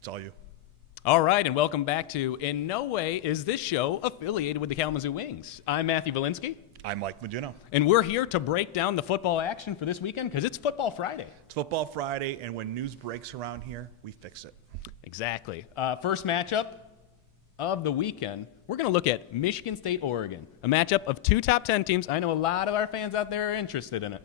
It's all you. All right, and welcome back to In No Way Is This Show affiliated with the Kalamazoo Wings. I'm Matthew Valinsky. I'm Mike Maduno. And we're here to break down the football action for this weekend because it's Football Friday. It's Football Friday, and when news breaks around here, we fix it. Exactly. First matchup of the weekend, we're going to look at Michigan State, Oregon, a matchup of two top 10 teams. I know a lot of our fans out there are interested in it.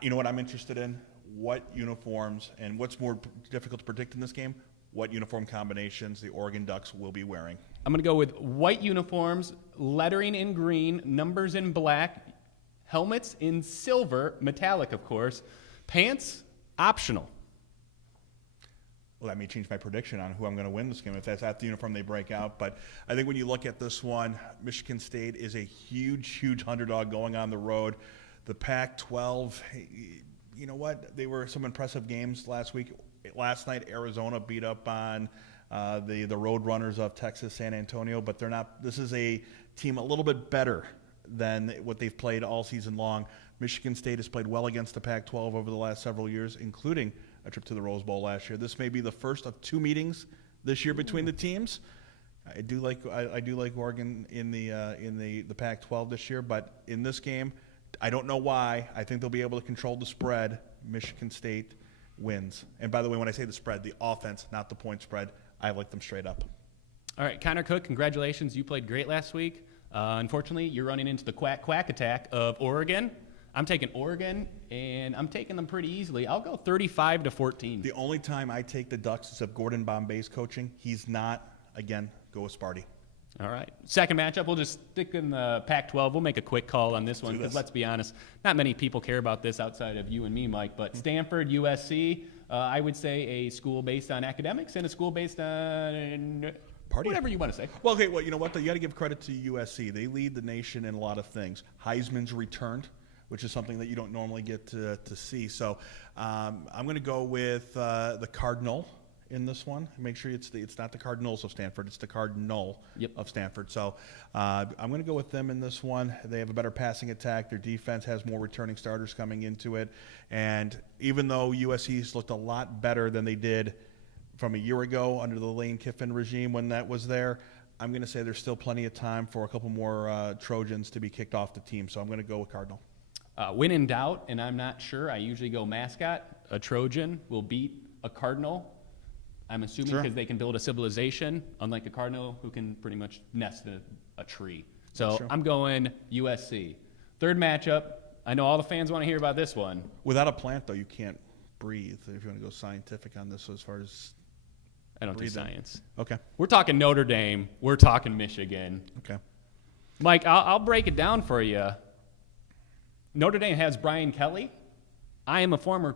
You know what I'm interested in? What uniforms, and what's more difficult to predict in this game, what uniform combinations the Oregon Ducks will be wearing. I'm going to go with white uniforms, lettering in green, numbers in black, helmets in silver, metallic, of course, pants optional. Well, that may change my prediction on who I'm going to win this game if that's at the uniform they break out. But I think when you look at this one, Michigan State is a huge underdog going on the road. The Pac-12, you know what? They were some impressive games last week. Last night, Arizona beat up on the Roadrunners of Texas, San Antonio, but they're not. This is a team a little bit better than what they've played all season long. Michigan State has played well against the Pac-12 over the last several years, including a trip to the Rose Bowl last year. This may be the first of two meetings this year between the teams. I do like Oregon in the Pac-12 this year, but in this game, I don't know why. I think they'll be able to control the spread. Michigan State wins. And by the way, when I say the spread, the offense, not the point spread, I like them straight up. All right, Connor Cook, congratulations. You played great last week. Unfortunately, you're running into the quack attack of Oregon. I'm taking Oregon, and I'm taking them pretty easily. I'll go 35-14. The only time I take the Ducks is if Gordon Bombay's coaching. He's not. Again, go with Sparty. All right. Second matchup, we'll just stick in the Pac-12. We'll make a quick call on this one because let's be honest, not many people care about this outside of you and me, Mike. But Stanford, USC, I would say a school based on academics and a school based on whatever you want to say. Well, okay, well, you know what? You got to give credit to USC. They lead the nation in a lot of things. Heisman's returned, which is something that you don't normally get to see. So I'm going to go with the Cardinal in this one. Make sure it's not the Cardinals of Stanford, it's the Cardinal of Stanford. So I'm going to go with them in this one. They have a better passing attack. Their defense has more returning starters coming into it. And even though USC's looked a lot better than they did from a year ago under the Lane Kiffin regime when that was there, I'm going to say there's still plenty of time for a couple more Trojans to be kicked off the team. So I'm going to go with Cardinal. When in doubt, and I'm not sure, I usually go mascot. A Trojan will beat a Cardinal. I'm assuming because they can build a civilization, unlike a cardinal who can pretty much nest in a tree. So I'm going USC. Third matchup, I know all the fans want to hear about this one. Without a plant, though, you can't breathe. If you want to go scientific on this as far as I don't breathing. do science. Okay. We're talking Notre Dame. We're talking Michigan. Okay. Mike, I'll break it down for you. Notre Dame has Brian Kelly. I am a former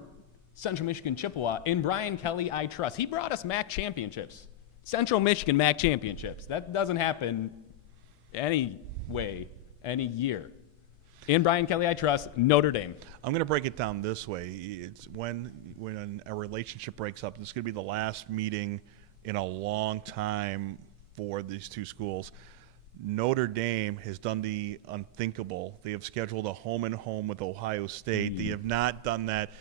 Central Michigan Chippewa. In Brian Kelly, I trust. He brought us MAC championships. Central Michigan MAC championships. That doesn't happen any way, any year. In Brian Kelly, I trust. Notre Dame. I'm going to break it down this way. It's when a relationship breaks up, this is going to be the last meeting in a long time for these two schools. Notre Dame has done the unthinkable. They have scheduled a home-and-home with Ohio State. They have not done that.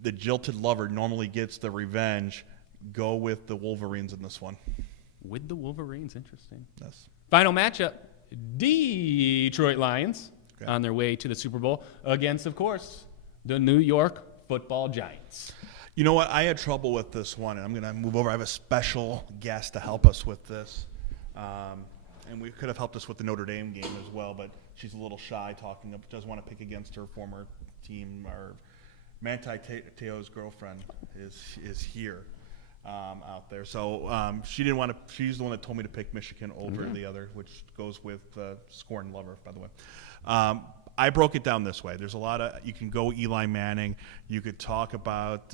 The jilted lover normally gets the revenge. Go with the Wolverines in this one. With the Wolverines, interesting. Yes. Final matchup, Detroit Lions on their way to the Super Bowl against, of course, the New York Football Giants. You know what? I had trouble with this one, and I'm going to move over. I have a special guest to help us with this. And we could have helped us with the Notre Dame game as well, but she's a little shy talking, doesn't want to pick against her former team. Or Manti Te'o's girlfriend is here out there. So she didn't want to. She's the one that told me to pick Michigan over the other, which goes with Scorn Lover, by the way. I broke it down this way. There's a lot of, you can go Eli Manning. You could talk about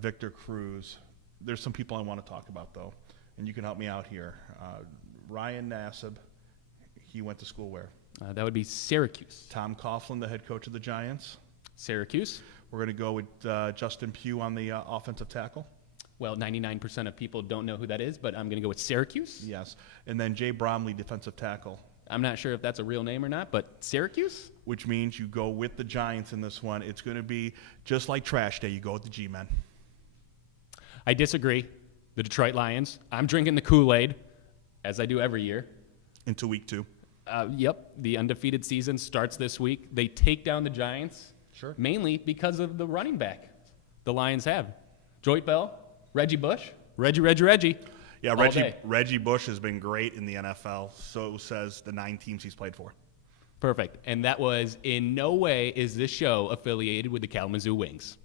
Victor Cruz. There's some people I want to talk about, though, and you can help me out here. Ryan Nassib, he went to school where? That would be Syracuse. Tom Coughlin, the head coach of the Giants. Syracuse. We're going to go with Justin Pugh on the offensive tackle. Well, 99% of people don't know who that is, but I'm going to go with Syracuse. Yes. And then Jay Bromley, defensive tackle. I'm not sure if that's a real name or not, but Syracuse? Which means you go with the Giants in this one. It's going to be just like trash day. You go with the G-men. I disagree. the Detroit Lions. I'm drinking the Kool-Aid, as I do every year. Into week 2. Yep, the undefeated season starts this week. They take down the Giants, Sure. mainly because of the running back the Lions have. Joyt Bell, Reggie Bush, Reggie. Yeah, all day. Reggie Bush has been great in the NFL. So says the 9 teams he's played for. Perfect. And that was in no way is this show affiliated with the Kalamazoo Wings.